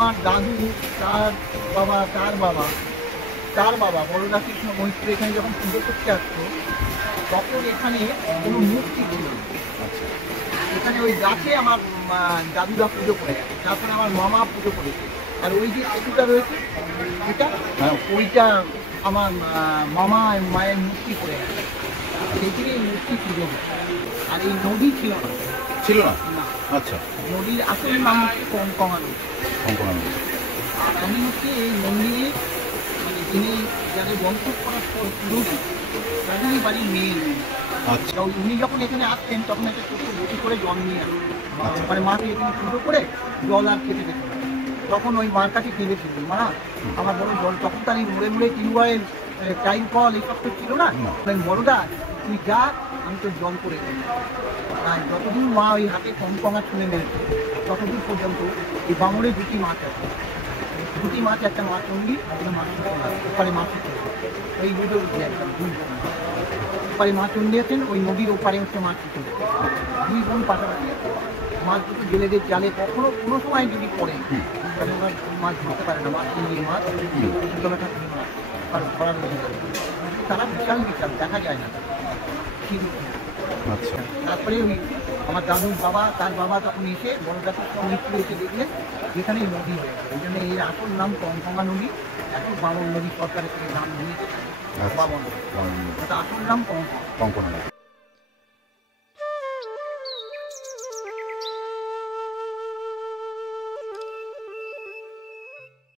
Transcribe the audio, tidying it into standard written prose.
আমার দাদু, তার বাবা, তার বাবা বরদা কৃষ্ণ মৈত্র এখানে যখন পুজো করতে আসতো, তখন এখানে কোনো মূর্তি ছিল না। এখানে ওই গাছে আমার দাদুরা পুজো করে, তারপরে আমার মামা পুজো করেছে। আর ওই যে সেতুটা রয়েছে এটা, ওইটা আমার মামা মায়ের মূর্তি করে আছে, সেই থেকে এই মূর্তি পুজো হয়। আর এই নদী ছিল না, ছিল না? না। আচ্ছা, নদীর আসল নাম হচ্ছে কঙ্কঙা নদী। কঙ্কনা নদী। আর আমি হচ্ছে এই মন্দিরে মানে যিনি যাদের বংশ করার পর পুরোহিত, তাদেরই বাড়ির মেয়ে। আচ্ছা, তো উনি যখন এখানে আসতেন তখন একটা ছোট্ট বটি করে জল নিয়ে আসতেন, আচ্ছা। মানে মাকে এখানে পুজো করে জল আর খেতে দিত না। তখন ওই মার কাছে কেঁদেছিল, মা আমার বড় জল, তখন তার এই মুড়ে টিউবওয়েল, টাইম কল এইসব তো ছিল না। বড়দা তুই যা, আমি তোর জল করে দেবো। আর যতদিন মা ওই হাতে কঙ্কঙা ছুঁড়ে মেরেছে ততদিন পর্যন্ত এই বাঙুরে দুটি মাছ আছে, দুটি মাছ, একটা মাছ চন্ডি, একটা মাছ ওপারে মাছ ওই দুটো একটা দুই বোন। ওপারে মাছ চন্ডি আছেন, ওই নদীর ওপারে হচ্ছে মাছ চলে, দুই বোন পাশাপাশি মাছ দুটো জেলেদের জালে কখনো কোনো সময় যদি পড়ে তাহলে ওরা মাছ ধরতে পারে না, মাছ চিংড়ি মাছ, শীতলটা মাছ আর ধরার তারা বিশাল বিশাল দেখা যায় না। আচ্ছা, তারপরে ওই আমার দাদুর বাবা, তার বাবা তখন এসে বড় দাদুর সব মৃত্যু এসে দেখলেন যেখানে নদী হয়ে গেল। ওই জন্য এর আসল নাম কঙ্কঙা নদী। এখন বামন নদী সরকারের থেকে নাম নিয়েছে বামন, আসল নাম কঙ্কঙা। কঙ্কনা নদী।